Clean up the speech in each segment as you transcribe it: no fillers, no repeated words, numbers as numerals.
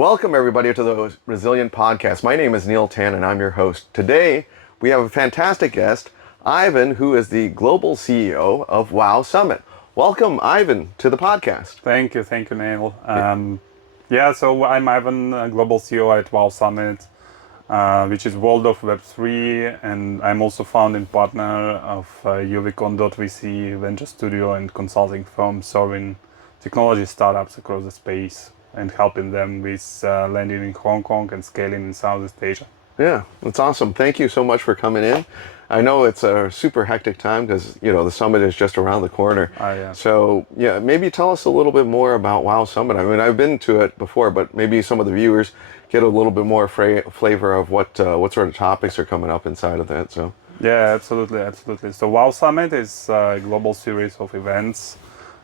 Welcome everybody to the Resilient Podcast. My name is Neil Tan and I'm your host. Today we have a fantastic guest, Ivan, who is the global CEO of WOW Summit. Welcome, Ivan, to the podcast. Thank you, Neil. So I'm Ivan, global CEO at WOW Summit, which is World of Web3, and I'm also founding partner of Uvecon.vc, venture studio and consulting firm serving technology startups across the space and helping them with landing in Hong Kong and scaling in Southeast Asia. Yeah, that's awesome. Thank you so much for coming in. I know it's a super hectic time because, the summit is just around the corner. Yeah. So, maybe tell us a little bit more about WOW Summit. I mean, I've been to it before, but maybe some of the viewers get a little bit more flavor of what sort of topics are coming up inside of that. So. Yeah, absolutely. So WOW Summit is a global series of events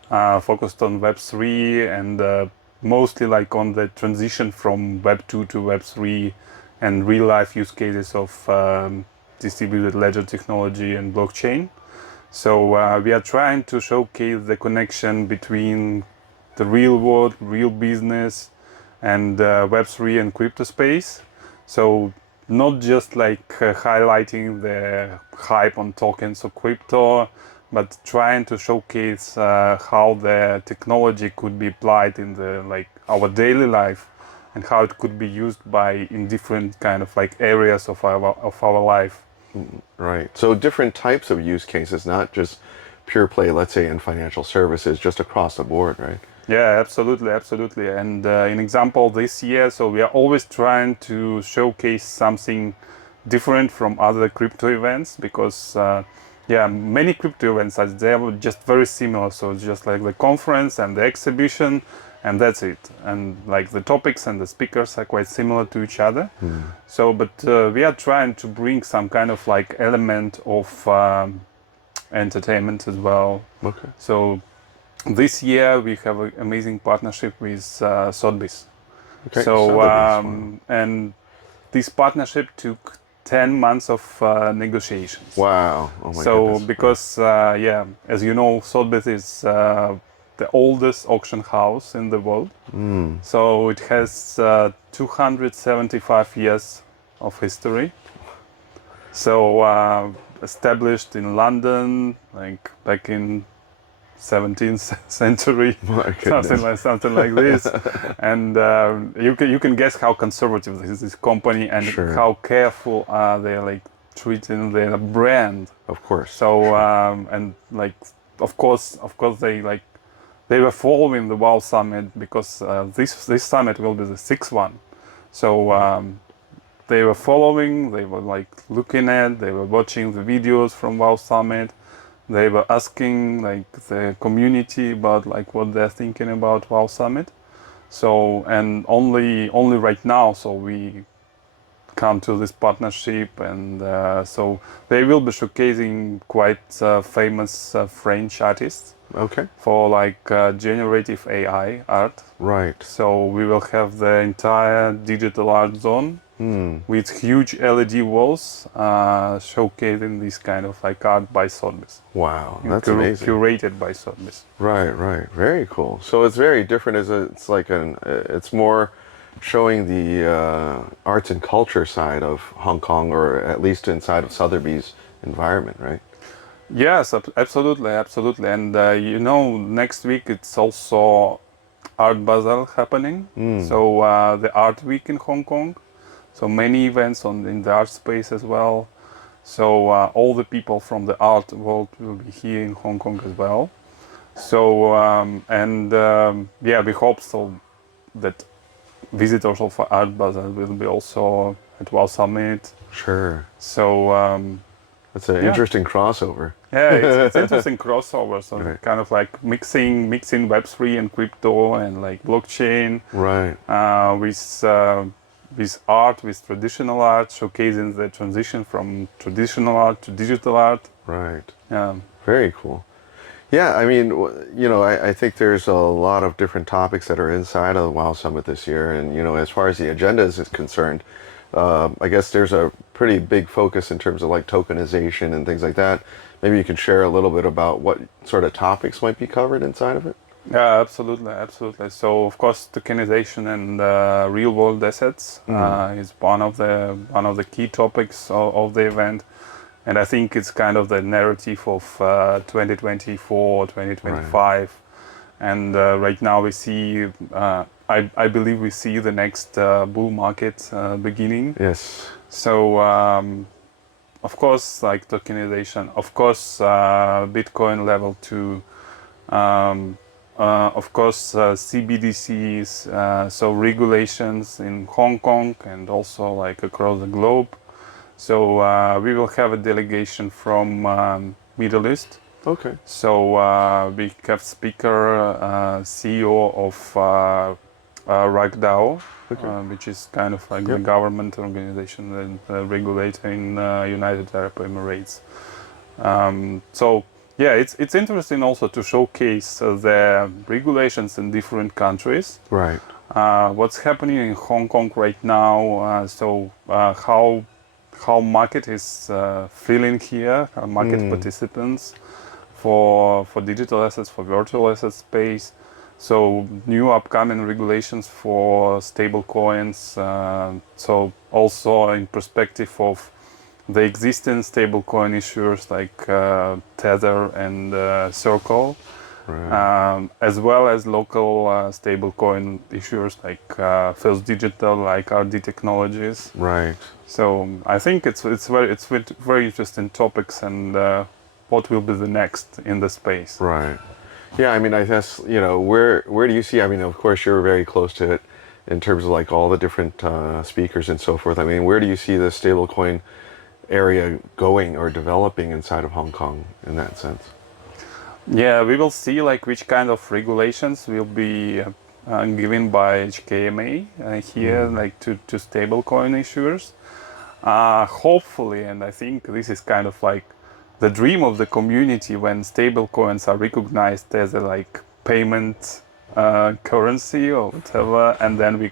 focused on Web3 and mostly like on the transition from Web 2 to Web 3 and real life use cases of distributed ledger technology and blockchain. So we are trying to showcase the connection between the real world, real business and Web 3 and crypto space. So not just like highlighting the hype on tokens or crypto, but trying to showcase how the technology could be applied in our daily life and how it could be used in different kind of like areas of our life. Right. So different types of use cases, not just pure play, let's say in financial services, just across the board, right? Yeah, absolutely. And in example this year, so we are always trying to showcase something different from other crypto events because many crypto events, they are just very similar. So it's just like the conference and the exhibition, and that's it. And like the topics and the speakers are quite similar to each other. So, but we are trying to bring some kind of like element of entertainment as well. Okay. So this year we have an amazing partnership with Sotheby's. Okay. So Sotheby's, and this partnership took 10 months of negotiations. wow. Oh my so goodness. because as you know, Sotheby's is the oldest auction house in the world. So it has 275 years of history. So established in London, like back in 17th century, something like this. And you can guess how conservative this company and Sure. how careful are they like treating their brand. Of course. So and like of course they were following the WOW Summit because this summit will be the sixth one. So they were following, they were like looking at, they were watching the videos from WOW Summit. They were asking like the community about like what they're thinking about WOW Summit. So and only right now, so we come to this partnership, and so they will be showcasing quite famous French artists. Okay. For like generative AI art. Right. So we will have the entire digital art zone with huge LED walls showcasing this kind of like art by Sotheby's. Wow, that's amazing. Curated by Sotheby's. Right. Very cool. So it's very different. It's more showing the arts and culture side of Hong Kong, or at least inside of Sotheby's environment, right? Yes, absolutely. And next week it's also Art Basel happening. So the Art Week in Hong Kong. So many events in the art space as well. So all the people from the art world will be here in Hong Kong as well. So we hope so that visitors of Art Basel will be also at WOW Summit. Sure. So that's an interesting crossover. Yeah, it's interesting crossover. So right. Kind of like mixing Web3 and crypto and like blockchain. Right. With art, with traditional art, showcasing the transition from traditional art to digital art. Right. Yeah. Very cool. Yeah, I mean, I think there's a lot of different topics that are inside of the WOW Summit this year. And, as far as the agenda is concerned, I guess there's a pretty big focus in terms of like tokenization and things like that. Maybe you can share a little bit about what sort of topics might be covered inside of it. Yeah, absolutely, absolutely. So of course, tokenization and real-world assets is one of the key topics of the event, and I think it's kind of the narrative of 2024, Right. 2025, and right now we see. I believe we see the next bull market beginning. Yes. So of course, like tokenization, of course, Bitcoin level 2. Um, of course, CBDCs, so regulations in Hong Kong and also like across the globe. So we will have a delegation from Middle East. Okay. So we have speaker, CEO of RAGDAO, Okay. which is kind of like the Yep. government organization and regulator in United Arab Emirates. So yeah, it's interesting also to showcase the regulations in different countries. Right. What's happening in Hong Kong right now? How market is feeling here? Market Mm. participants for digital assets, for virtual asset space. So new upcoming regulations for stable coins. So also in perspective of the existing stablecoin issuers like Tether and Circle, Right. as well as local stablecoin issuers like First Digital, like RD Technologies. Right. So I think it's very interesting topics and what will be the next in the space. Right. Yeah, I mean, I guess, where do you see, I mean, of course, you're very close to it in terms of like all the different speakers and so forth. I mean, where do you see the stablecoin area going or developing inside of Hong Kong in that sense? Yeah, we will see like which kind of regulations will be given by HKMA here, Mm. like to stablecoin issuers. Hopefully, and I think this is kind of like the dream of the community when stablecoins are recognized as a like payment currency or whatever, and then we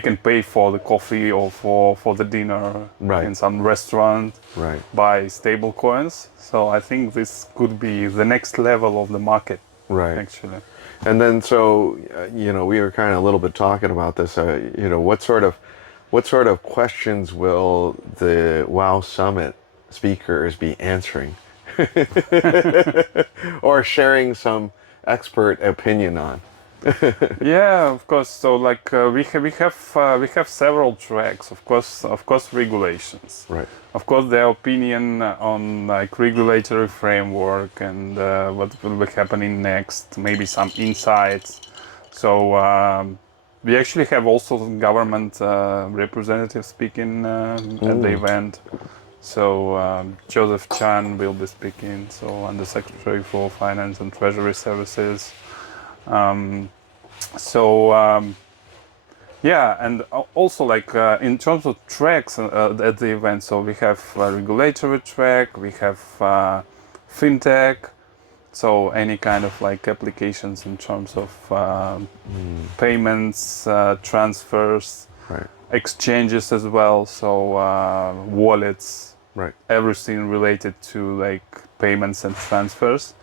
can pay for the coffee or for the dinner Right. in some restaurant Right. by stable coins. So I think this could be the next level of the market, Right. actually. And then, so, we were kind of a little bit talking about this, what sort of questions will the WOW Summit speakers be answering or sharing some expert opinion on? Yeah, of course. So like we have several tracks. Of course, regulations. Right. Of course, their opinion on like regulatory framework and what will be happening next. Maybe some insights. So we actually have also government representatives speaking at the Mm. event. So Joseph Chan will be speaking. So Under Secretary for Finance and Treasury Services. Um, so yeah, and also like in terms of tracks at the event, so we have a regulatory track, we have fintech, so any kind of like applications in terms of Mm. payments, transfers, Right. exchanges as well, so wallets, Right. everything related to like payments and transfers.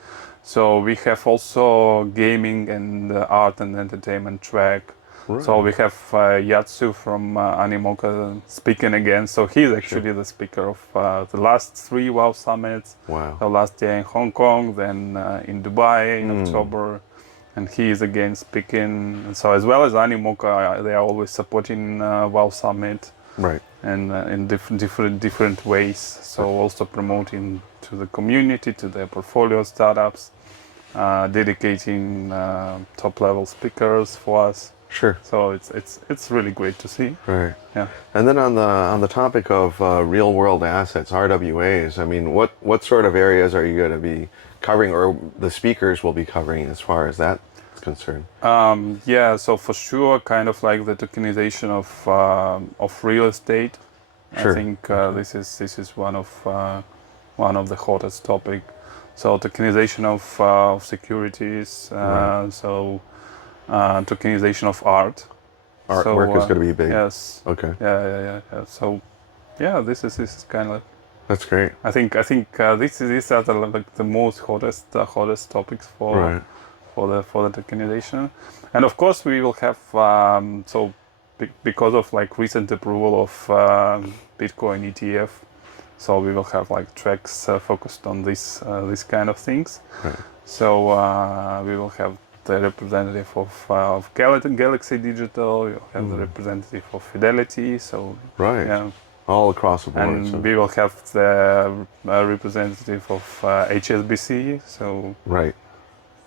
So we have also gaming and art and entertainment track. So Right. we have Yatsu from Animoca speaking again. So he's Sure. actually the speaker of the last three WoW summits. Wow. So last year in Hong Kong, then in Dubai in Mm. October, and he is again speaking. And so as well as Animoca, they are always supporting WoW Summit Right. and in different ways. So also promoting to the community, to their portfolio startups, dedicating top level speakers for us. Sure. So it's really great to see. Right. Yeah. And then on the topic of real world assets, RWAs, I mean, what sort of areas are you going to be covering, or the speakers will be covering as far as that's concerned? Yeah. So for sure, kind of like the tokenization of real estate. I Sure. think Okay. this is one of the hottest topic. So tokenization of securities. Right. Tokenization of art. So Artwork is going to be big. yes, Okay. yeah. So yeah, this is kind of. That's great. I think these are the, like the most hottest topics Right. for the tokenization, and of course we will have because of like recent approval of Bitcoin ETF, so we will have like tracks focused on this kind of things. Right. So we will have the representative of Galaxy Digital. We will have the representative of Fidelity. So Right. yeah. All across the board. And So. we will have the representative of HSBC. So Right.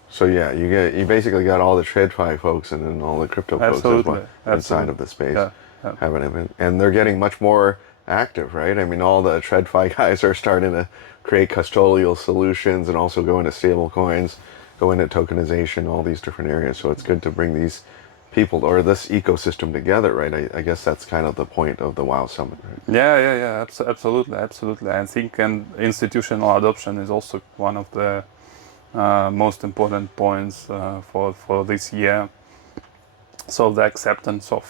So yeah, you basically got all the TradFi folks and then all the crypto folks as absolutely, well inside of the space yeah, yeah. having an event, and they're getting much more active, right? I mean, all the TradFi guys are starting to create custodial solutions and also go into stable coins, go into tokenization, all these different areas. So it's good to bring these people or this ecosystem together, right? I guess that's kind of the point of the WOW Summit, right? Yeah. Absolutely. I think and institutional adoption is also one of the most important points for this year. So the acceptance of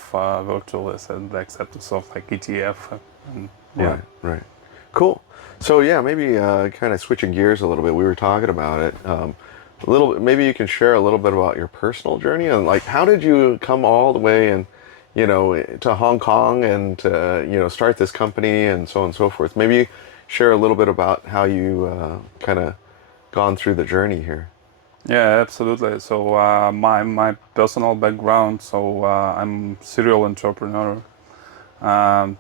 virtual asset, the acceptance of like ETF, and, yeah. Right. Cool. So yeah, maybe kind of switching gears a little bit. We were talking about it a little bit. Maybe you can share a little bit about your personal journey and like how did you come all the way and to Hong Kong and start this company and so on and so forth. Maybe share a little bit about how you kind of gone through the journey here. Yeah, absolutely. So my personal background. So I'm serial entrepreneur.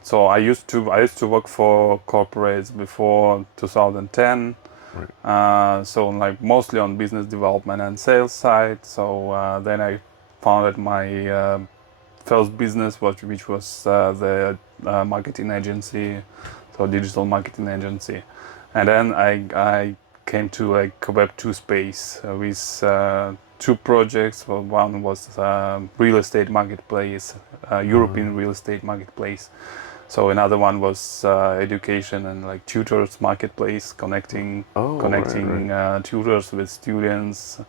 So I used to work for corporates before 2010. Right. So like mostly on business development and sales side. So then I founded my first business, which was the marketing agency, so digital marketing agency, and then I came to like Web2 space with two projects. Well, one was real estate marketplace, European real estate marketplace. So another one was education and like tutors marketplace, connecting Right. tutors with students.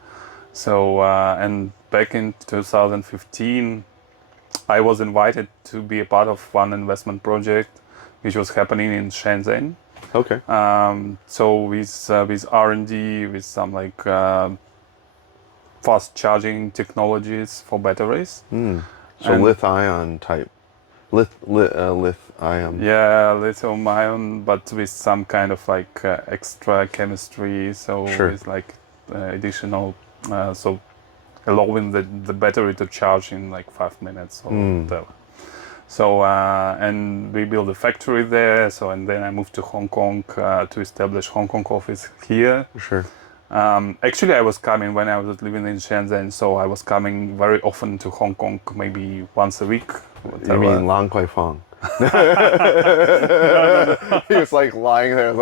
So and back in 2015, I was invited to be a part of one investment project, which was happening in Shenzhen. Okay. So with R&D, with some like fast charging technologies for batteries. So And lithium type, lithium. yeah, lithium ion, but with some kind of like extra chemistry. So Sure. with like additional, so allowing the battery to charge in like 5 minutes or whatever. So and we built a factory there. So and then I moved to Hong Kong to establish Hong Kong office here. Sure. Actually, I was coming when I was living in Shenzhen, so I was coming very often to Hong Kong, maybe once a week. Whatever. You mean Lang Kwai Fong? He was like lying there. I was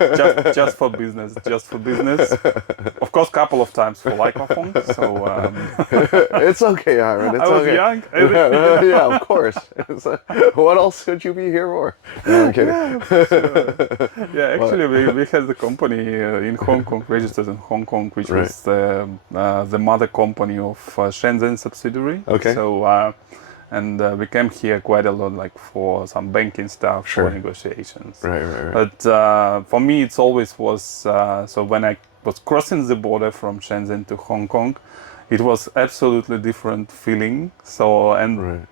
like, just for business, just for business. Of course, couple of times for Lycofong. So it's okay, Ivan. It's I was okay. young. Yeah, of course. What else could you be here for? No, I'm kidding. Yeah, actually, we had the company in Hong Kong, registered in Hong Kong, which Right. was the mother company of Shenzhen subsidiary. Okay. So. And we came here quite a lot, like for some banking stuff, Sure. for negotiations. Right. But for me, it's always was so when I was crossing the border from Shenzhen to Hong Kong, it was absolutely different feeling. So and Right.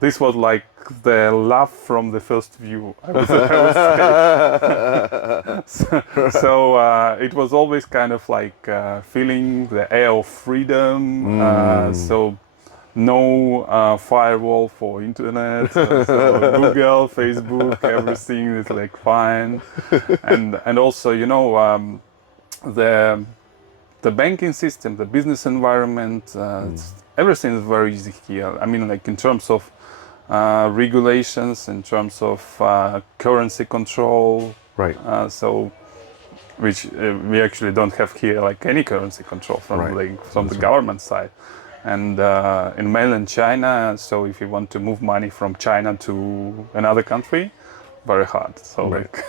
this was like the love from the first view. I would say. So it was always kind of like feeling the air of freedom. So. No firewall for internet, so Google, Facebook, everything is like fine, and also the banking system, the business environment, everything is very easy here. I mean, like in terms of regulations, in terms of currency control, Right. so which we actually don't have here, like any currency control from Right. the government side. And in mainland China, so if you want to move money from China to another country, very hard. So Right. like,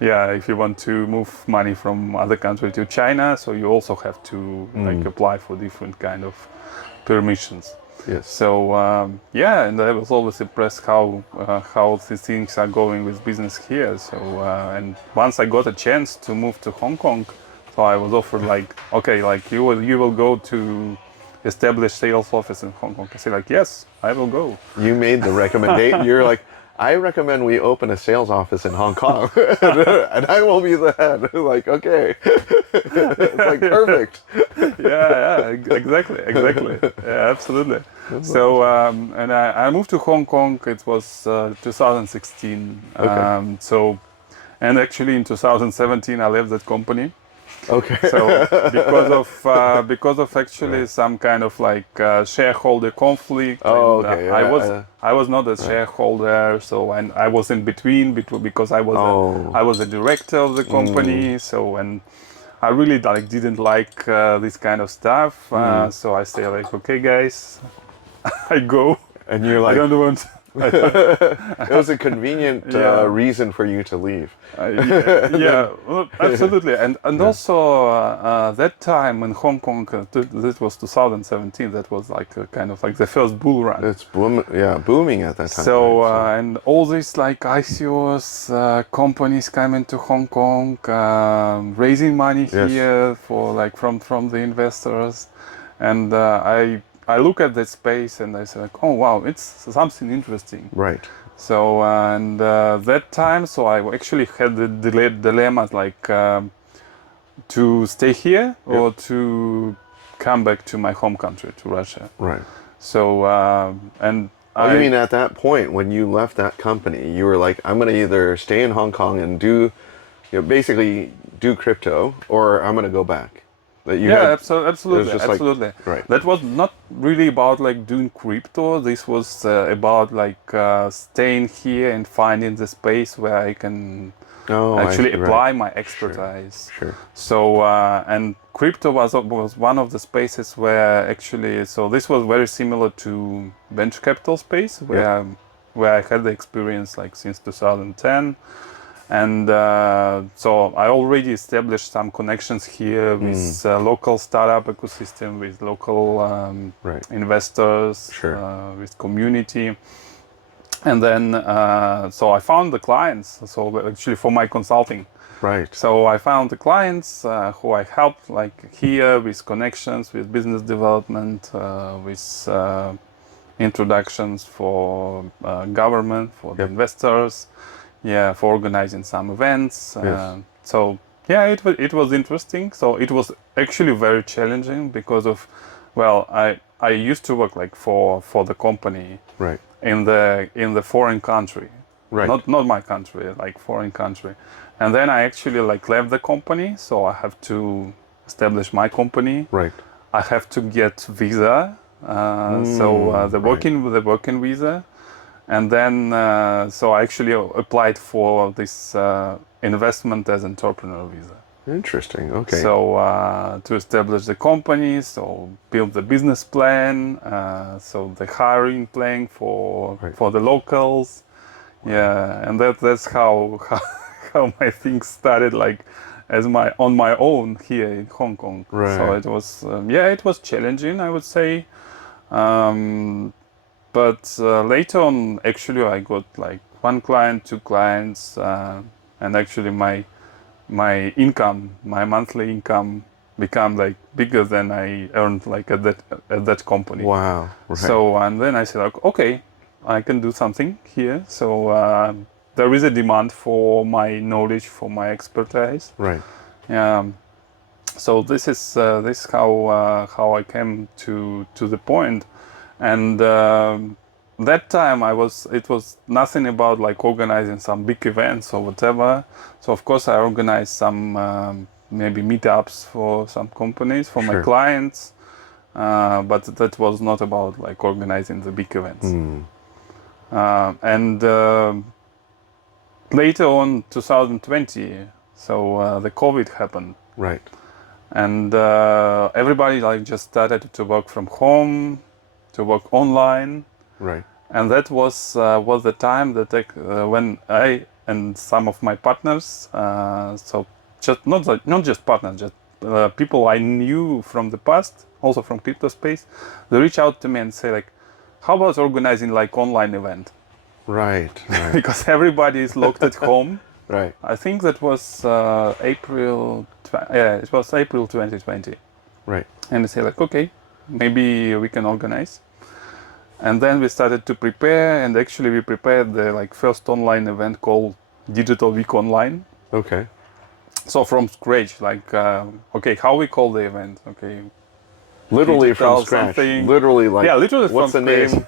yeah, if you want to move money from other country to China, so you also have to like apply for different kind of permissions. Yes. So yeah, and I was always impressed how these things are going with business here. So and once I got a chance to move to Hong Kong, So I was offered like, okay, like you will go to establish sales office in Hong Kong. I said like, yes, I will go. You made the recommendation. You're like, I recommend we open a sales office in Hong Kong, and I will be the head. Like, okay, it's like perfect. Exactly. Yeah, absolutely. So, and I moved to Hong Kong. It was 2016. Okay. And actually in 2017 I left that company. Okay. So because of actually Right. some kind of like shareholder conflict, Oh, and okay. I was not a Right. shareholder, so and I was in between because Oh. I was a director of the company, so and I really like didn't like this kind of stuff, so I say like, okay guys, I go. And you're I like, don't want. I don't, it was a convenient yeah. reason for you to leave. Yeah, well, absolutely, and Yeah. also that time in Hong Kong, that was 2017. That was like a kind of like the first bull run. It's booming at that time, So right? So, and all these like ICOs companies coming to Hong Kong, raising money yes, here for like from the investors, and I look at that space and I say like, oh wow, it's something interesting. right. So and that time, so I actually had the dilemmas like to stay here Yep. or to come back to my home country, to Russia. Right. So and Oh, you I mean at that point when you left that company, you were like, I'm going to either stay in Hong Kong and basically do crypto, or I'm going to go back. That you yeah, had, it was absolutely, just like, absolutely. right. That was not really about like doing crypto. This was about like staying here and finding the space where I can Oh, I actually see. Right. apply my Sure. expertise. Sure. So and crypto was one of the spaces where actually, so this was very similar to venture capital space Yep. where I had the experience like since 2010. And so I already established some connections here with local startup ecosystem, with local Right. investors, Sure. with community. And then, so I found the clients. So actually, for my consulting, Right. so I found the clients who I helped, like here, with connections, with business development, with introductions for government, for the Yep. investors, yeah, for organizing some events. Yes. So yeah, it was interesting. So it was actually very challenging because of, well, I used to work like for the company Right. in the foreign country, Right. not my country, like foreign country, and then I actually like left the company, so I have to establish my company. Right. I have to get visa, Right. the working visa, and then so I actually applied for this investment as entrepreneur visa. Interesting. Okay. So to establish the company, so build the business plan, so the hiring plan Right. for the locals, yeah, and that's how my things started, like as my on my own here in Hong Kong. So Right. it was yeah, it was challenging, I would say, but later on, actually, I got like one client, two clients, and actually my monthly income become like bigger than I earned like at that company. Wow. Right. So and then I said like, okay, I can do something here. So there is a demand for my knowledge, for my expertise. Right. Um, so this is how I came to the point, and that time it was nothing about like organizing some big events or whatever. So of course I organized some maybe meetups for some companies for my Sure. clients, but that was not about like organizing the big events. And later on 2020, so the COVID happened, Right. and everybody like just started to work from home, to work online. Right. And that was the time that when I and some of my partners, so just not just partners, just people I knew from the past, also from crypto space, they reach out to me and say like, how about organizing like online event? Right. Right. Because everybody is locked at home. Right. I think that was April. Yeah, it was April 2020. Right. And we say like, okay, maybe we can organize. And then we started to prepare, and actually we prepared the like first online event called Digital Week Online. Okay. So from scratch, like, okay, how we call the event? Okay, Literally from digital scratch. something. Literally, like, Yeah, literally what's the from scratch. name?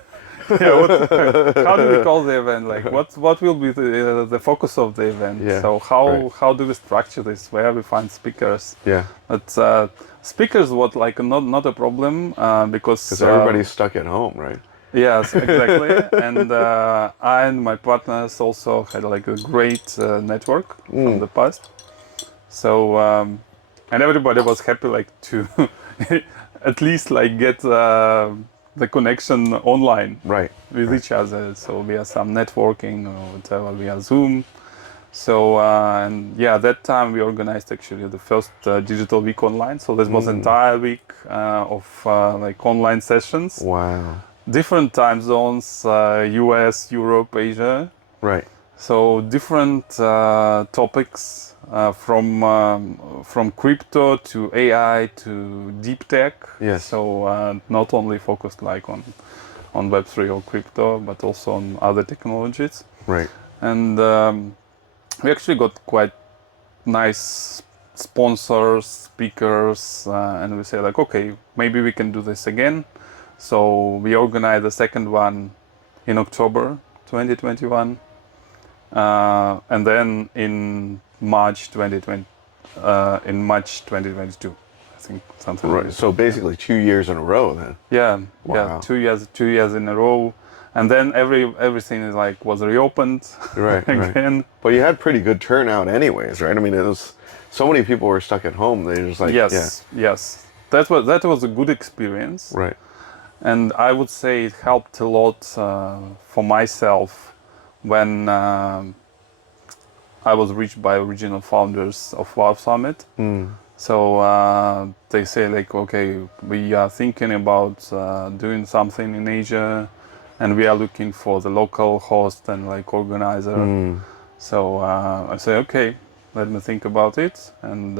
Yeah, how do we call the event? Like, what will be the focus of the event? Yeah. So Right. how do we structure this? Where we find speakers? Yeah. But speakers was like not a problem because Because everybody's stuck at home, right? yes, exactly. And I and my partners also had like a great network from the past. So and everybody was happy like to at least like get the connection online Right. with each other. So via some networking or whatever via Zoom. So and yeah, that time we organized actually the first digital week online. So this was entire week of like online sessions, Wow. different time zones, US, Europe, Asia. Right. So different topics from crypto to AI to deep tech. Yes. So not only focused like on Web3 or crypto, but also on other technologies. Right. And we actually got quite nice sponsors, speakers, and we say like, okay, maybe we can do this again. So we organized the second one in October 2021. And then in March 2020, in March 2022, I think something like Right. that. So basically 2 years in a row then. Yeah, yeah, Wow. 2 years in a row, and then everything is like was reopened Right. Right. again. But you had pretty good turnout anyways, right? I mean, it was so many people were stuck at home. They just like, Yes, yes, that was a good experience, yeah. Right. and I would say it helped a lot for myself when I was reached by original founders of Wow Summit. So they say like, okay, we are thinking about doing something in Asia, and we are looking for the local host and like organizer. So I say, okay, let me think about it. And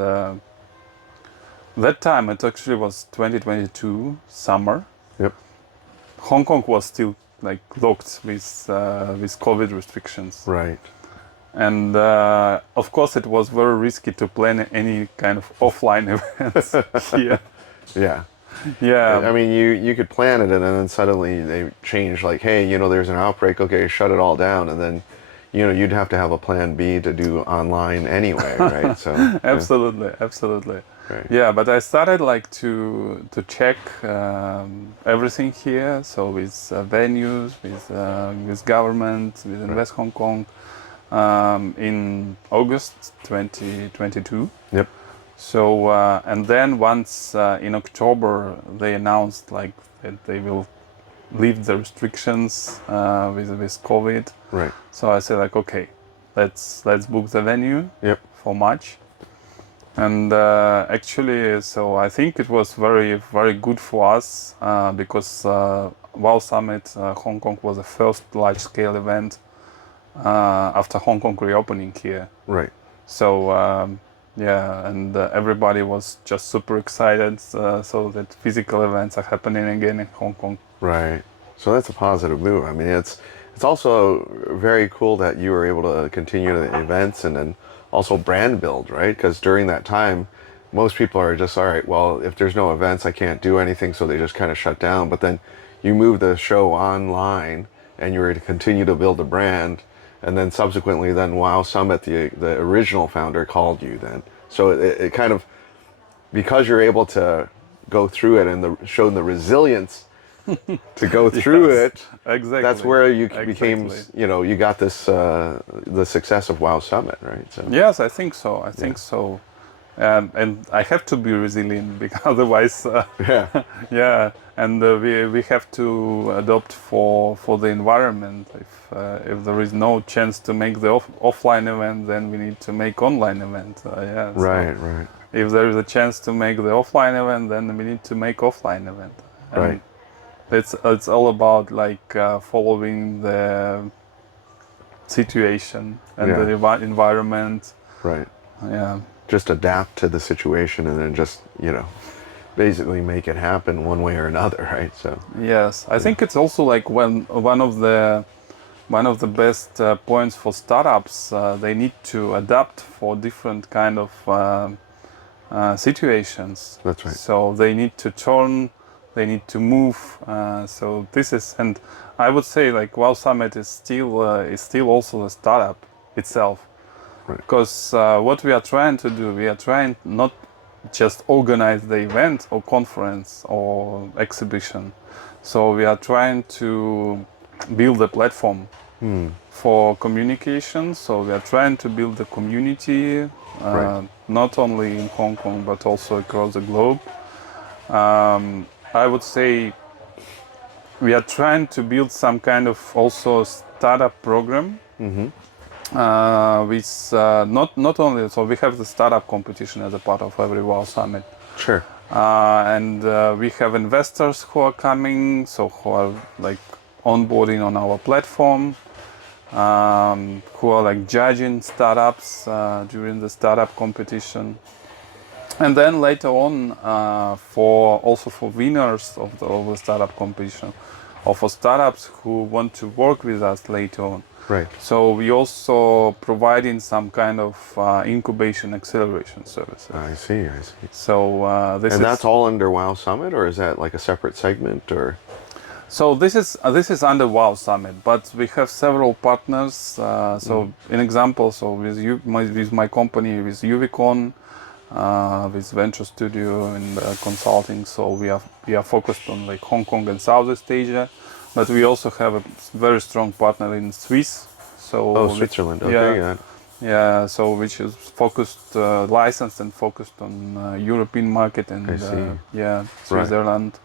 that time it actually was 2022 summer. Yep. Hong Kong was still like locked with COVID restrictions. Right. And of course, it was very risky to plan any kind of offline events here. Yeah. Yeah, I mean, you could plan it and then suddenly they change like, hey, there's an outbreak. Okay, shut it all down. And then, you'd have to have a plan B to do online anyway, right? So yeah. absolutely, absolutely. Right. Yeah, but I started like to check everything here. So with venues, with government, with Invest Hong Kong. In August 2022. Yep. So and then once in October they announced like that they will lift the restrictions with COVID. Right. So I said like, okay, let's book the venue Yep. for March. And actually, so I think it was very very good for us because Wow Summit Hong Kong was the first large scale event after Hong Kong reopening here. Right. So yeah, and everybody was just super excited. So that physical events are happening again in Hong Kong. Right. So that's a positive move. I mean, it's also very cool that you were able to continue the events and then also brand build, right? Because during that time, most people are just, all right, well, if there's no events, I can't do anything, so they just kind of shut down. But then you moved the show online and you were to continue to build a brand. And then subsequently, then Wow Summit, the original founder, called you then. So it kind of, because you're able to go through it and show the resilience to go through Yes, it, exactly. that's where you Exactly. became, you got this, the success of Wow Summit, right? So Yes, I think so. I think so. And I have to be resilient because otherwise, yeah, yeah. And we have to adopt for the environment. If there is no chance to make the offline event, then we need to make online event. Yeah. right, So right, if there is a chance to make the offline event, then we need to make offline event. And right. it's all about like following situation and Yeah. the environment. Right. Yeah. Just adapt to the situation and then just, basically make it happen one way or another, right? So, Yes, I think it's also like when one of the best points for startups. They need to adapt for different kind of situations. that's right. So they need to turn, they need to move. So this is, and I would say like Wow Summit is still also a startup itself. Right. Because what we are trying to do, we are trying not just organize the event or conference or exhibition. So we are trying to build a platform for communication. So we are trying to build a community, Right. not only in Hong Kong but also across the globe. I would say we are trying to build some kind of also startup program. With not only, so we have the startup competition as a part of every Wow Summit. Sure. And we have investors who are coming, so who are like onboarding on our platform, who are like judging startups during the startup competition. And then later on, for winners of the startup competition, or for startups who want to work with us later on. Right. So we also providing some kind of incubation acceleration services. I see. I see. So this And is that's all under Wow Summit, or is that like a separate segment, or? so this is under Wow Summit, but we have several partners. So an example, so with my company, with Uvecon, with Venture Studio and consulting. So we are focused on like Hong Kong and Southeast Asia, but we also have a very strong partner in Swiss. So Oh, Switzerland. Okay. Yeah. yeah. So which is focused, licensed and focused on European market and I see. Switzerland.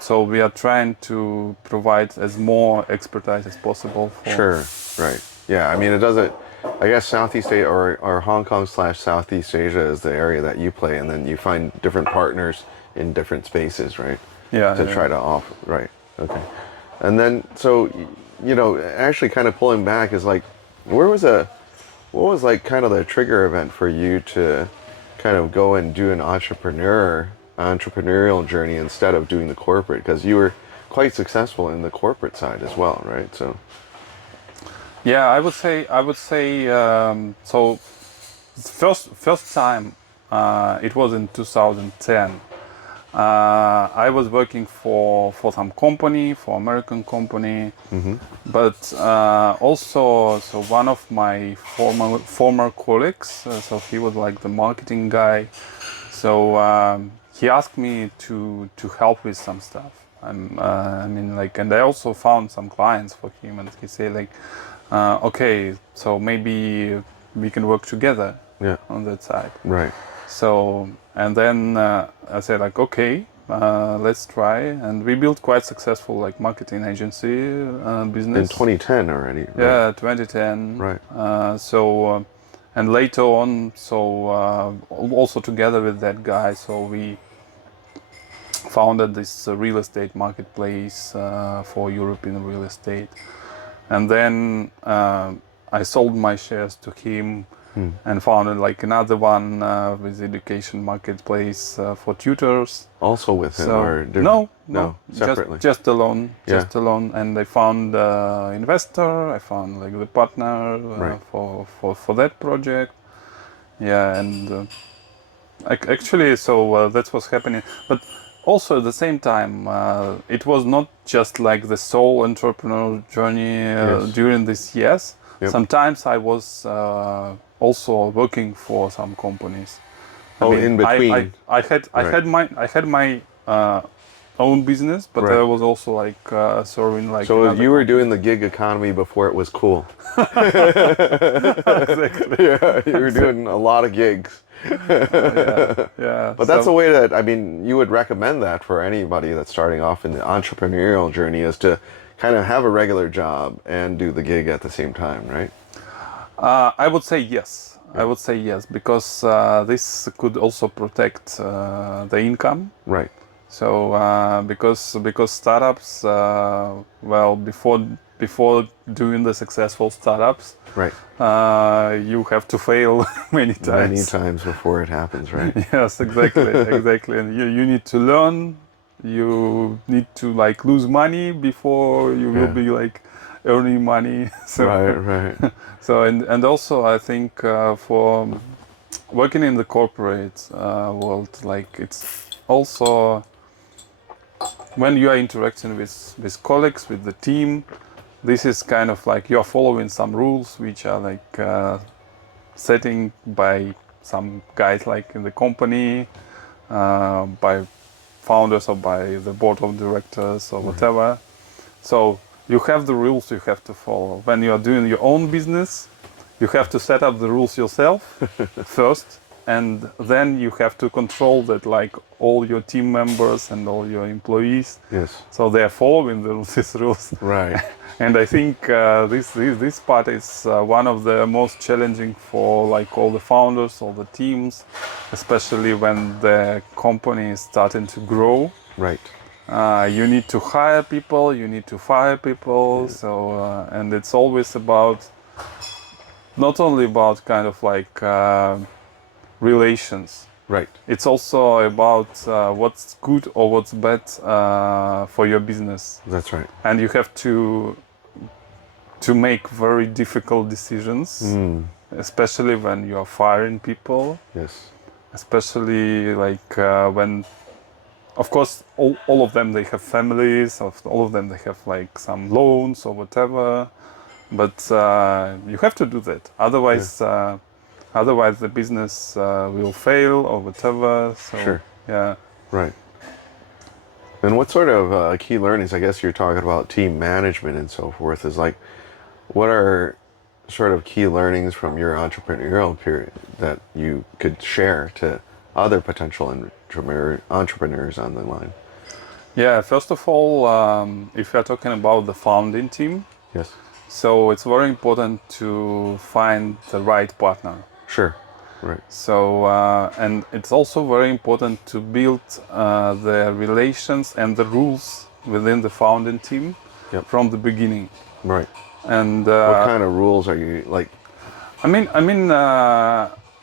So we are trying to provide as more expertise as possible. Sure. Right. Yeah. I mean, it doesn't. I guess Southeast Asia or Hong Kong / Southeast Asia is the area that you play, and then you find different partners in different spaces, right? Yeah. To try to offer. Right. Okay. And then, so, actually kind of pulling back is like, what was like kind of the trigger event for you to kind of go and do an entrepreneurial journey instead of doing the corporate? Because you were quite successful in the corporate side as well, right? So. Yeah, I would say so. First time, it was in 2010. I was working for some company, for American company, but also so one of my former colleagues, so he was like the marketing guy, so he asked me to help with some stuff. I mean, like, and I also found some clients for him, and he said like, okay, so maybe we can work together on that side. Right. So, and then I said like, okay, let's try. And we built quite successful like marketing agency business. In 2010 already. Right? Yeah, 2010. Right. And later on, so also together with that guy, so we founded this real estate marketplace for European real estate. And then I sold my shares to him and founded like another one with education marketplace for tutors. Also with him, So or different? no, separately. just alone, Yeah. just alone. And I found investor. I found like the partner Right. for that project. Yeah, and actually, so that's what's happening. But also at the same time, it was not just like the sole entrepreneurial journey Yes. during these years. Yep. Sometimes I was also working for some companies. In between. I had my own business, but Right. I was also like serving like. So another you were company. doing the gig economy before it was cool. Exactly. Yeah, you were doing a lot of gigs. Yeah. But that's a way that, I mean, you would recommend that for anybody that's starting off in the entrepreneurial journey, is to kind of have a regular job and do the gig at the same time, right? I would say yes. I would say yes, because this could also protect the income. Right. So because startups, well, before doing the successful startups, Right. you have to fail many times. Many times before it happens, right? Yes, exactly, exactly. And you need to learn. You need to like lose money before you will Yeah. be like earning money. So, Right, right. so and also I think for working in the corporate world, like it's also when you are interacting with colleagues, with the team, this is kind of like you're following some rules which are like setting by some guys like in the company, by founders or by the board of directors or Right. whatever. So you have the rules you have to follow. When you are doing your own business, you have to set up the rules yourself first, and then you have to control that like all your team members and all your employees, Yes. so they are following these rules. Right. And I think this part is one of the most challenging for like all the founders, all the teams, especially when the company is starting to grow. Right. You need to hire people, you need to fire people, Yeah. so and it's always about not only about kind of like relations. Right. It's also about what's good or what's bad for your business, That's right. and you have to make very difficult decisions, especially when you are firing people, Yes. especially like when, of course, all of them they have families, all of them they have like some loans or whatever, but you have to do that. Otherwise, otherwise the business will fail or whatever. So Sure. yeah. Right. And what sort of key learnings, I guess you're talking about team management and so forth, is like, what are sort of key learnings from your entrepreneurial period that you could share to other potential entrepreneurs on the line? Yeah, first of all, if you're talking about the founding team, Yes. so it's very important to find the right partner. Sure. Right. So, and it's also very important to build the relations and the rules within the founding team Yep. from the beginning. Right. And What kind of rules are you like?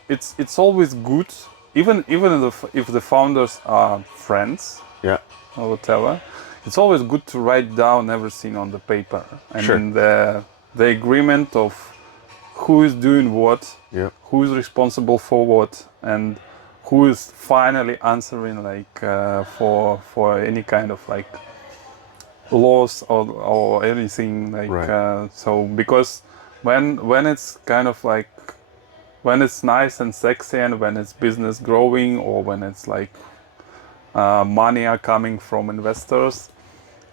it's always good, even if the founders are friends Yeah. or whatever. It's always good to write down everything on the paper. I Sure. mean the agreement of who is doing what, Yeah. who is responsible for what, and who is finally answering like for any kind of like laws or anything like Right. so because when it's kind of like when it's nice and sexy and when it's business growing or when it's like money are coming from investors,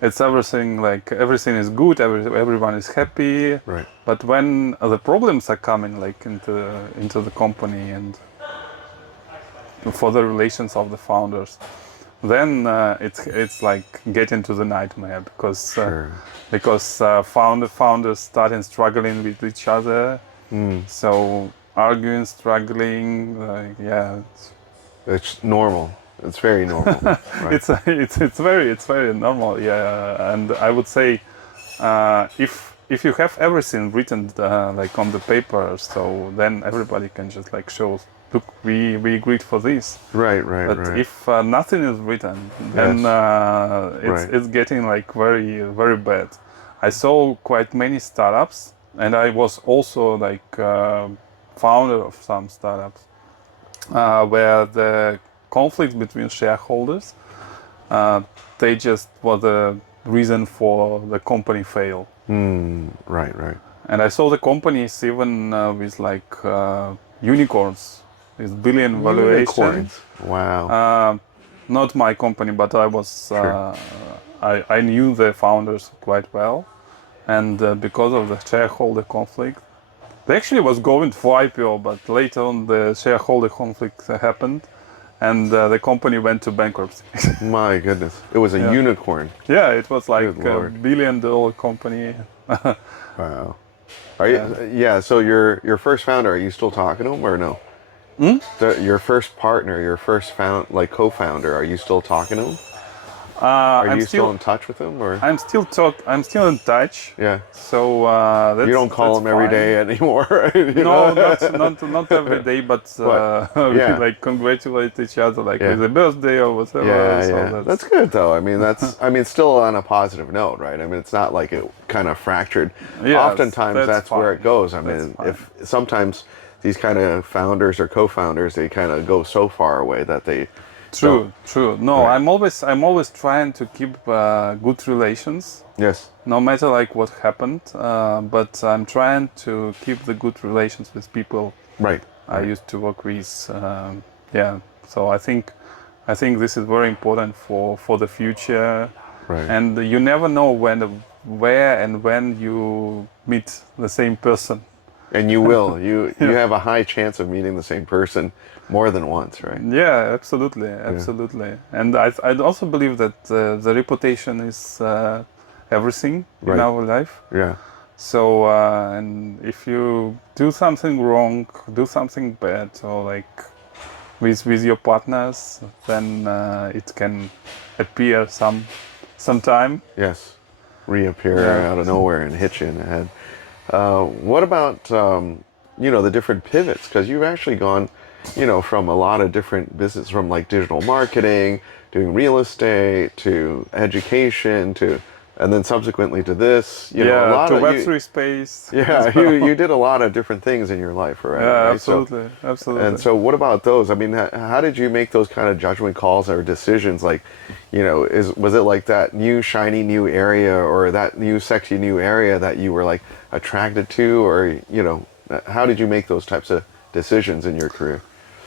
it's everything like everything is good, everyone is happy. Right. But when the problems are coming like into the company and for the relations of the founders, then it's like getting to the nightmare because Sure. founders starting struggling with each other, so arguing, struggling, yeah, It's normal. It's very normal. Right. it's very normal, yeah. And I would say if you have everything written like on the paper, so then everybody can just like show, look, we agreed for this. Right. Right. But Right. if nothing is written, then Right. it's getting like very very bad. I saw quite many startups, and I was also like founder of some startups where the conflict between shareholders, they just were the reason for the company fail. Right. Right. And I saw the companies even with like unicorns, with billion valuation. Unicorns. Wow. Not my company, but I was Sure. I knew the founders quite well, and because of the shareholder conflict, they actually was going for IPO, but later on the shareholder conflict happened, and the company went to bankruptcy. My goodness. It was a Yeah. unicorn. Yeah, it was like Good a Lord. billion-dollar company. Wow. Are you? Yeah. So your first founder, are you still talking to him or no? Your first partner, your first co-founder, are you still talking to him? Are I'm you still still in touch with him, or I'm still in touch. yeah? So You don't call that's him every fine. day anymore, right? You No, know? not every day, but But we yeah, like congratulate each other like yeah. with a birthday or whatever. Yeah, So yeah. That's good though. I mean, still on a positive note, right? I mean, it's not like it kind of fractured. yes, Oftentimes that's that's where fine. it goes. I That's mean, fine. if sometimes these kind of founders or co-founders, they kind of go so far away that they don't, True, true. No, right? I'm always trying to keep good relations, Yes. no matter like what happened. But I'm trying to keep the good relations with people Right. I Right. used to work with. Yeah, so I think this is very important for the future, Right. and you never know where and when you meet the same person. And you will. You have a high chance of meeting the same person more than once, right? Yeah, absolutely, Yeah. absolutely. And I also believe that the reputation is everything in Right. our life. Yeah. So, and if you do something wrong, do something bad, or like with your partners, then it can appear sometime. Yes. Reappear Yeah. out of nowhere and hit you in the head. What about the different pivots? Because you've actually gone, from a lot of different business, from like digital marketing, doing real estate, to education, and then subsequently to this. A Yeah, lot to of you. Web3 space as Yeah, you well. did a lot of different things in your life already, Yeah, right? So, absolutely, and absolutely. so, what about those? I mean, how did you make those kind of judgment calls or decisions? Like, was it like that new shiny new area or that new sexy new area that you were like attracted to, or how did you make those types of decisions in your career?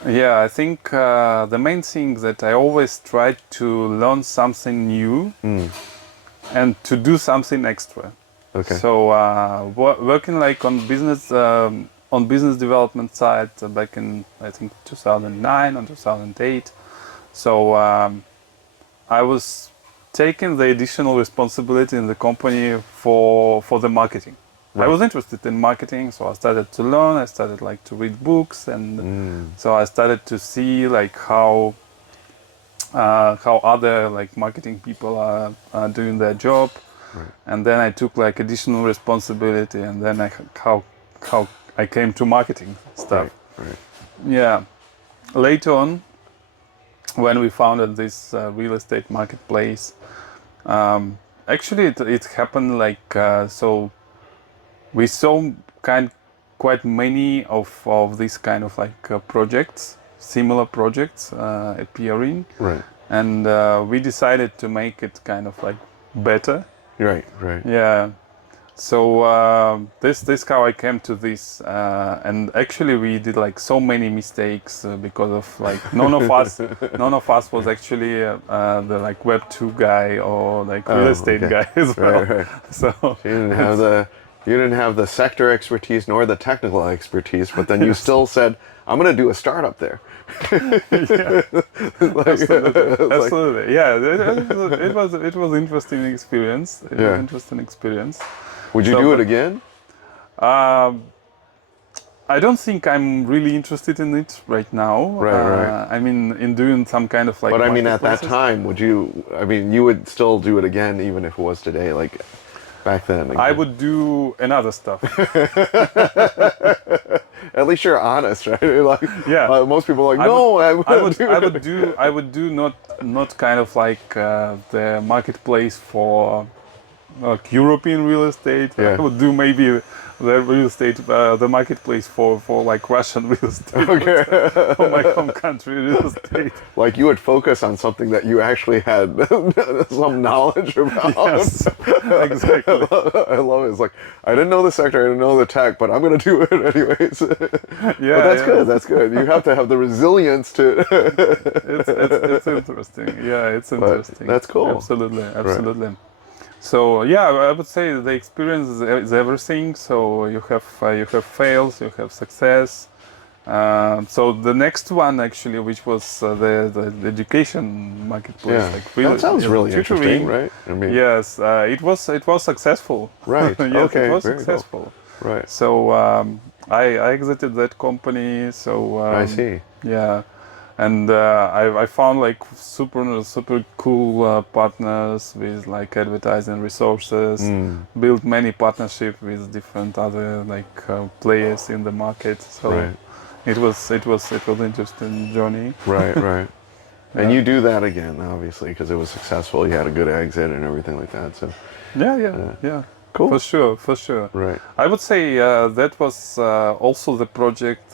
Yeah, I think the main thing that I always try to learn something new Mm, and to do something extra. okay. So working like on business development side back in I think 2009 or 2008. So I was taking the additional responsibility in the company for the marketing. I Right. was interested in marketing, so I started to learn. I started like to read books, and Mm, so I started to see like how other like marketing people are doing their job, right. and then I took like additional responsibility, and then how I came to marketing stuff. Right. Right. Yeah, later on when we founded this real estate marketplace, actually it happened like so we saw quite many of these kind of like projects, similar projects appearing, Right. and we decided to make it kind of like better. Right. Right. Yeah. So this how I came to this, and actually we did like so many mistakes because of like none of us was actually the like Web 2 guy or like real Oh, estate okay. guy as Right. well. Right. So So it's you didn't have the sector expertise nor the technical expertise, but then you yes, still said, "I'm going to do a startup there." yeah, Like, absolutely, it's like, absolutely, yeah. It was interesting experience. It was yeah. interesting experience. Would you So, do it but again? um, I don't think I'm really interested in it right now. Right, right. I mean, in doing some kind of But like I mean, at that marketplaces. time, would you? I mean, you would still do it again, even if it was today, like back then. I Again. would do another stuff. At least you're honest, right? Like Yeah, most people are like, I would, no, I'm gonna do it. I would do not kind of like the marketplace for like European real estate. I Yeah. would do maybe the real estate, the marketplace for like Russian real estate, Okay. for my home country real estate. Like you would focus on something that you actually had some knowledge about. Yes, exactly. I love it. It's like I didn't know the sector, I didn't know the tech, but I'm gonna do it anyways. But Yeah, that's yeah. good. That's good. You have to have the resilience to. It's interesting. Yeah, it's But interesting. that's cool. Absolutely, Right. absolutely. So yeah, I would say the experience is everything. So you have fails, you have success. So the next one actually, which was the education marketplace, Yeah. like That really sounds really interesting, tutoring. right? I mean, Yes, it was successful. right. Yes, it Okay. was Very cool. successful. Right. So I exited that company. So I see. yeah, And I found like super cool partners with like advertising resources. Built many partnerships with different other like players in the market. So Right. it was interesting journey. Right. Right. And Yeah. you do that again, obviously, because it was successful. You had a good exit and everything like that. So Yeah. cool. For sure. Right. I would say that was also the project,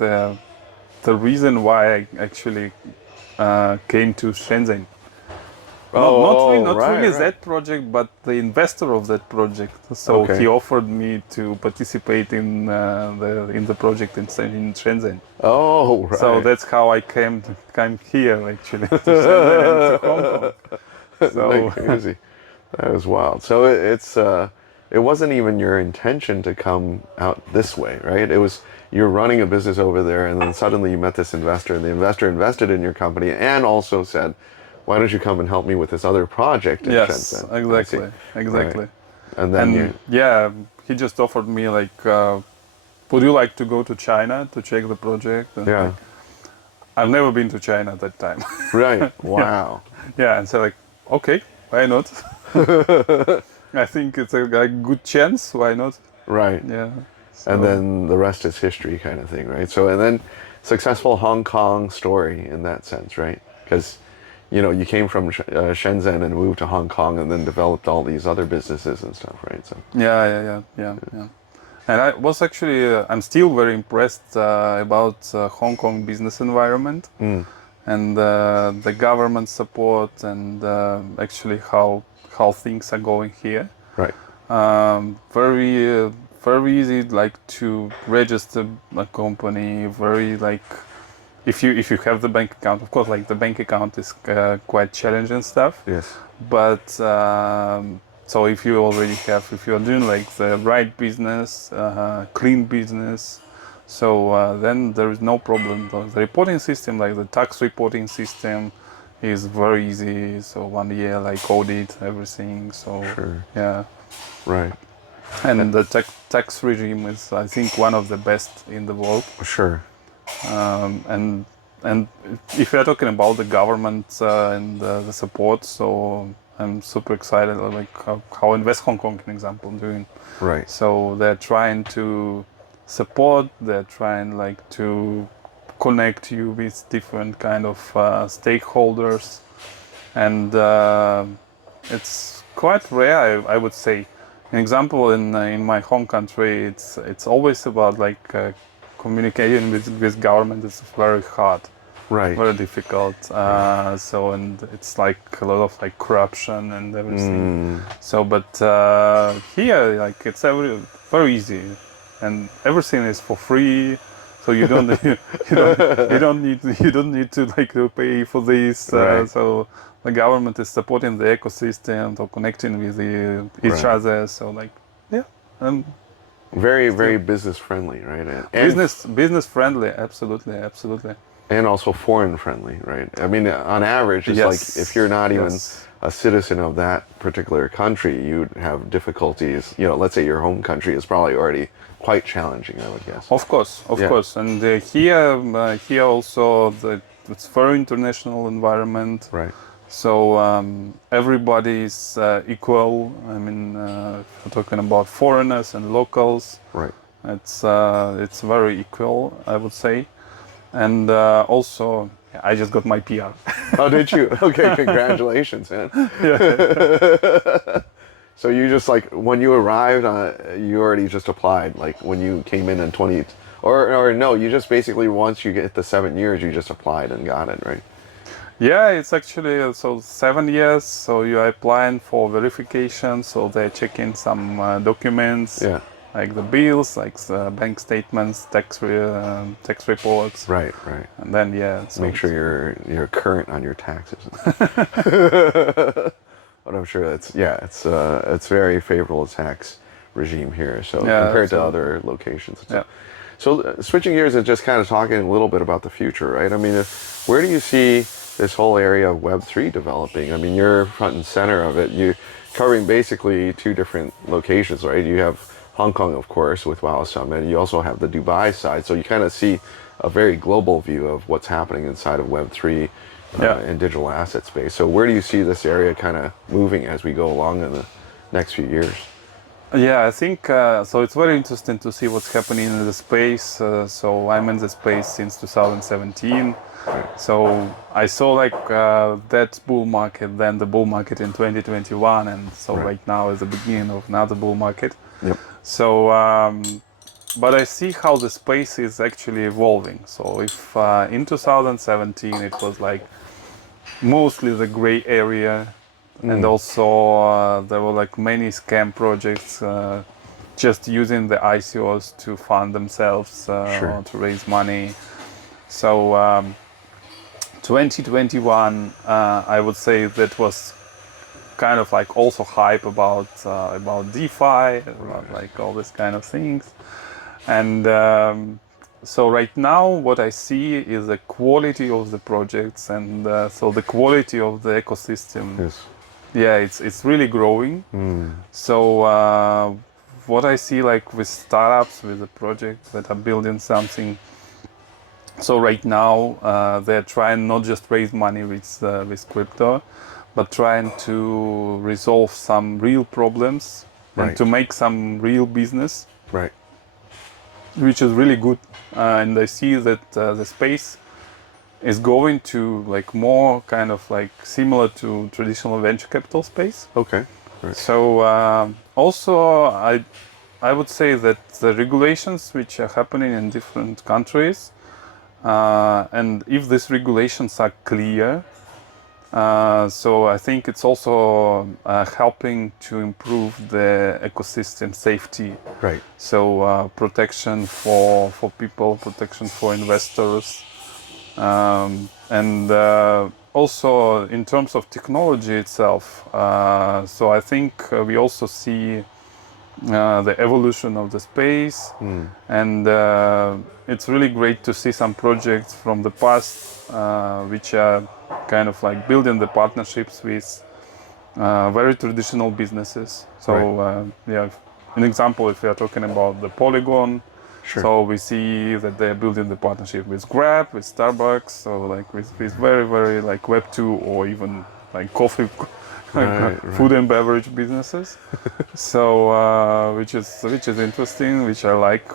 the reason why I actually came to Shenzhen. Oh, Not right. really Right. that project, but the investor of that project. So he Okay. offered me to participate in the project in Shenzhen. Oh, So right. that's how I came here actually to Shenzhen and to Hong Kong. Like So crazy. That was wild. So it wasn't even your intention to come out this way, right? It was you're running a business over there, and then suddenly you met this investor, and the investor invested in your company and also said, "Why don't you come and help me with this other project in yes, Shenzhen?" I see. Right. exactly. And then you, And yeah, he just offered me like, would you like to go to China to check the project? And yeah, like, I've never been to China at that time. right. Yeah, Wow. yeah, and so like, okay, why not? I think it's a good chance. Why not? Right. Yeah. And So then the rest is history, kind of thing, right? So, and then successful Hong Kong story in that sense, right? Because, you came from Shenzhen and moved to Hong Kong and then developed all these other businesses and stuff, right? So, yeah. And I was actually, I'm still very impressed about Hong Kong business environment and the government support and actually how things are going here. right. Very very easy like to register a company. Very like if you have the bank account, of course, like the bank account is quite challenging stuff. Yes. But so if you are doing like the right business, clean business, so then there is no problem. The reporting system, like the tax reporting system, is very easy. So 1 year like audit everything. So Sure. yeah, Right. and the tax regime is I think one of the best in the world. Sure. And if you're talking about the government and the support, so I'm super excited like how Invest Hong Kong, an example, doing. Right. So they're trying to support, they're trying like to connect you with different kind of stakeholders, and it's quite rare, I would say. An example in my home country, it's always about like communicating with government is very hard, Right. very difficult. So and it's like a lot of like corruption and everything. So but here like it's very easy, and everything is for free. So you don't you don't need to like to pay for this. Right. So the government is supporting the ecosystem or connecting with each Right. other. So like yeah, um, Very, still very business friendly, right? And business friendly, absolutely. and also foreign friendly, right? I mean, on average, it's like if you're not even Yes. a citizen of that particular country, you'd have difficulties. Let's say your home country is probably already quite challenging, I would guess. Of Yeah. course, and here also it's very international environment. Right. So everybody is equal. I mean, if we're talking about foreigners and locals, Right. it's very equal, I would say. And also, I just got my PR. Oh, did you? Okay, congratulations, man. So you just like when you arrived, you already just applied. Like when you came in 20, or no, you just basically once you get the 7 years, you just applied and got it, right? Yeah, it's actually so 7 years. So you are applying for verification. So they check in some documents, Yeah. like the bills, like the bank statements, tax reports, Right. Right. and then yeah. So Make sure you're current on your taxes. But I'm sure it's very favorable tax regime here. So yeah, compared to absolutely. other locations. Yeah. So switching gears and just kind of talking a little bit about the future, right? I mean, where do you see this whole area of Web3 developing? I mean, you're front and center of it. You're covering basically two different locations, right? You have Hong Kong, of course, with Wow Summit. You also have the Dubai side. So you kind of see a very global view of what's happening inside of Web3 Yeah. and digital asset space. So where do you see this area kind of moving as we go along in the next few years? Yeah, I think so. It's very interesting to see what's happening in the space. So I'm in the space since 2017. Right. So I saw like that bull market, then the bull market in 2021, and so Right. right now is the beginning of another bull market. Yep. So, but I see how the space is actually evolving. So if in 2017 it was like mostly the gray area, and also there were like many scam projects just using the ICOs to fund themselves Sure. or to raise money. So 2021, I would say that was kind of like also hype about DeFi, about like all this kind of things. And so right now, what I see is the quality of the projects, and so the quality of the ecosystem. Yes. Yeah, it's really growing. So what I see like with startups, with the projects that are building something. So right now they're trying not just raise money with crypto, but trying to resolve some real problems and Right. to make some real business, Right. which is really good. And I see that the space is going to like more kind of like similar to traditional venture capital space. Okay. Right. So also I would say that the regulations which are happening in different countries, and if these regulations are clear, so I think it's also helping to improve the ecosystem safety. Right. So protection for people, protection for investors, and also in terms of technology itself. So I think we also see the evolution of the space, and it's really great to see some projects from the past which are kind of like building the partnerships with very traditional businesses. So yeah, an example, if we are talking about the Polygon, Sure. so we see that they're building the partnership with Grab, with Starbucks, so like with very very like Web2 or even like coffee, Right, food and beverage businesses. So which is interesting, which I like.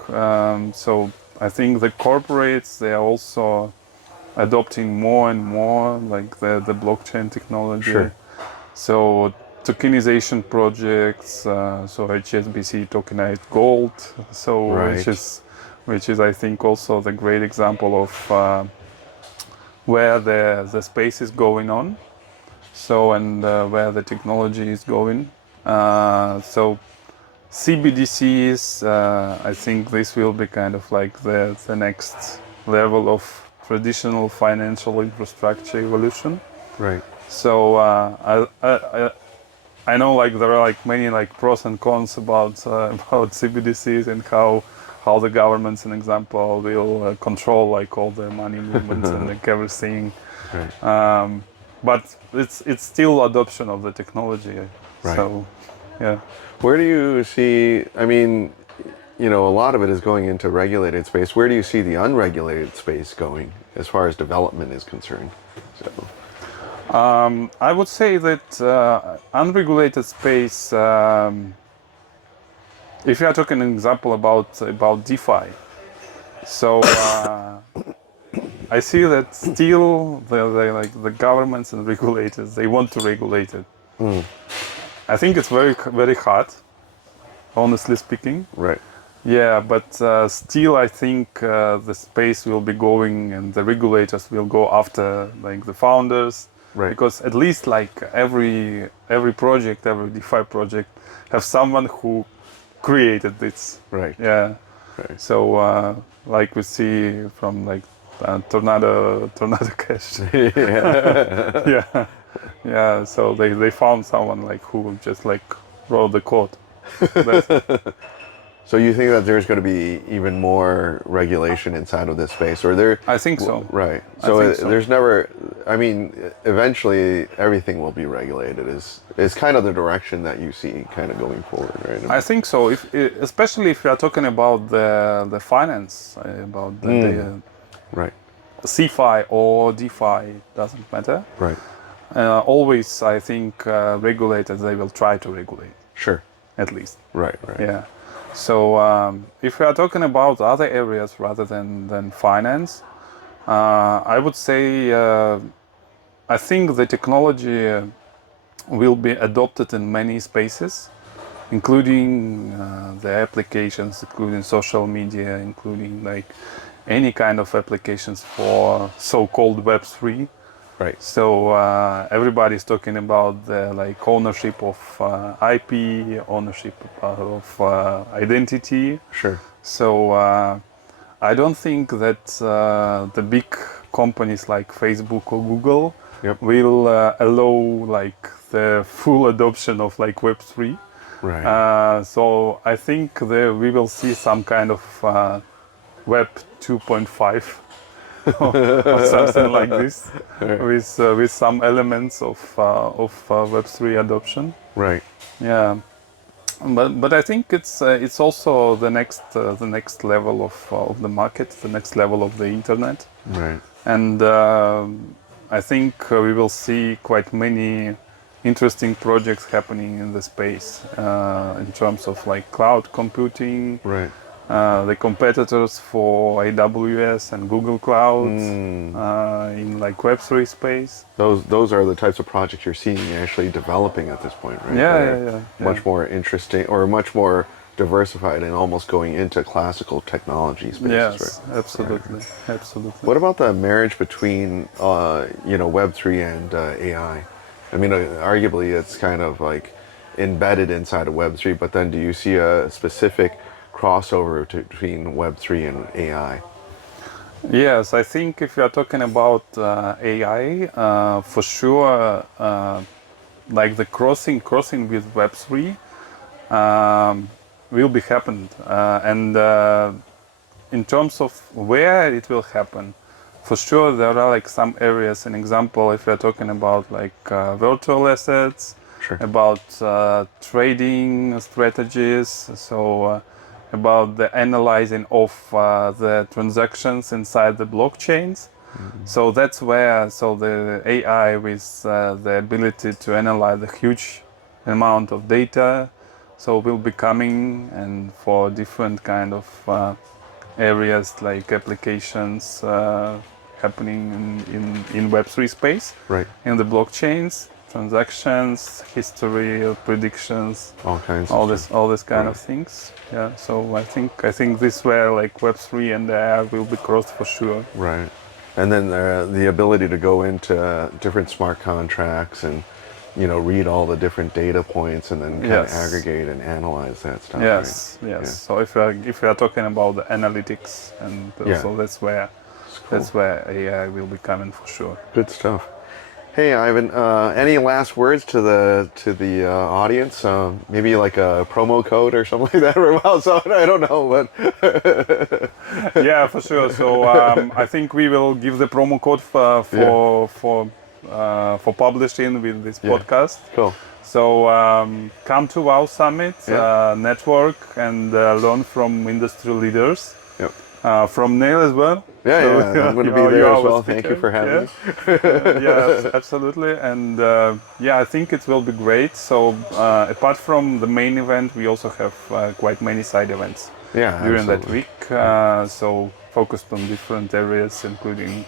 So I think the corporates, they are also adopting more and more like the blockchain technology. Sure. So tokenization projects, so HSBC tokenized gold, so Right. which is I think also the great example of where the space is going on. So and where the technology is going. So CBDCs, I think this will be kind of like the next level of traditional financial infrastructure evolution. Right. So I know like there are like many like pros and cons about CBDCs and how the governments, an example, will control like all the money movements and like everything. Right. But it's still adoption of the technology. Right. So yeah. Where do you see, I mean, you know, a lot of it is going into regulated space. Where do you see the unregulated space going as far as development is concerned? So, I would say that unregulated space, if you are talking an example about DeFi, so I see that still the governments and regulators, they want to regulate it. I think it's very very hard, honestly speaking. right. Yeah, but still I think the space will be going and the regulators will go after like the founders. Right. Because at least like every project, every DeFi project have someone who created this. Right. Yeah. Right. So like we see from like Tornado Cash. Yeah. Yeah. Yeah. So they found someone like who just like wrote the code. So you think that there's going to be even more regulation inside of this space, or there? I think so. Right. I So think so. there's never. I mean, eventually everything will be regulated. Is kind of the direction that you see kind of going forward, right? I think so. Especially if you are talking about the finance, about Right. CeFi or DeFi, doesn't matter. Right. Always, I think, regulators, they will try to regulate, Sure. at least. Right. Right. Yeah. So if we are talking about other areas rather than finance, I would say I think the technology will be adopted in many spaces, including the applications, including social media, including like any kind of applications for so-called Web3. Right. So everybody's talking about the like ownership of IP, ownership of identity. Sure. So I don't think that the big companies like Facebook or Google Yep. will allow like the full adoption of like Web3. Right. So I think there we will see some kind of Web 2.5 or something like this, with some elements of Web3 adoption. Right. Yeah, but I think it's also the next level of the market, the next level of the internet, Right. and I think we will see quite many interesting projects happening in the space in terms of like cloud computing. Right. The competitors for AWS and Google Clouds in like Web3 space. Those are the types of projects you're seeing actually developing at this point, right? Yeah, They're yeah, yeah. much more interesting or much more diversified and almost going into classical technology spaces, Yes, right? absolutely, absolutely. What about the marriage between Web3 and AI? I mean, arguably it's kind of like embedded inside of Web3, but then do you see a specific crossover between Web3 and AI? Yes, I think if you are talking about AI, for sure, like the crossing with Web3 will be happened, and in terms of where it will happen, for sure there are like some areas. An example, if we are talking about like virtual assets, Sure. about trading strategies, so about the analyzing of the transactions inside the blockchains. So that's where the AI with the ability to analyze the huge amount of data, so will be coming, and for different kind of areas like applications happening in Web3 space, Right. in the blockchains, transactions, history, predictions, All kinds all of this stuff. all this kind Right. of things. Yeah. So I think this where like Web3 and AI will be crossed for sure. Right. And then the ability to go into different smart contracts and, read all the different data points and then kind of Yes. aggregate and analyze that stuff. Yes. Right? Yes. Yeah. So if we are talking about the analytics, and Yeah. so that's where Cool. that's where AI will be coming for sure. Good stuff. Hey, Ivan, any last words to the audience? Maybe like a promo code or something like that for Wowsummit? I don't know, but Yeah, for sure. So I think we will give the promo code for publishing with this podcast. cool. So come to Wow Summit, Yeah. network, and learn from industry leaders. Yep. From Neil as well. Yeah, So, yeah. I'm going to be you there are as our well. Thank you speaker. for having me. Yeah, absolutely. And I think it will be great. So apart from the main event, we also have quite many side events Yeah, during that absolutely. week. So focused on different areas, including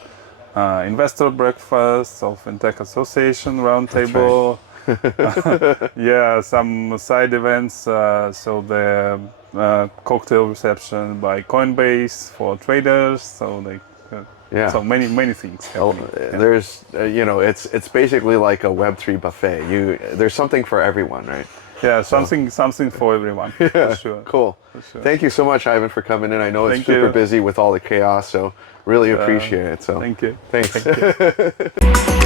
investor breakfast, of Fintech Association roundtable. Yeah, some side events. So the cocktail reception by Coinbase for traders. So like, Yeah. so many things Oh, happening. Yeah. there's, it's basically like a Web3 buffet. There's something for everyone, right? Yeah, something for everyone. For sure. Cool. For sure. Thank you so much, Ivan, for coming in. I know it's Thank super you. busy with all the chaos, so really appreciate it. So Thank you. thanks. Thank you.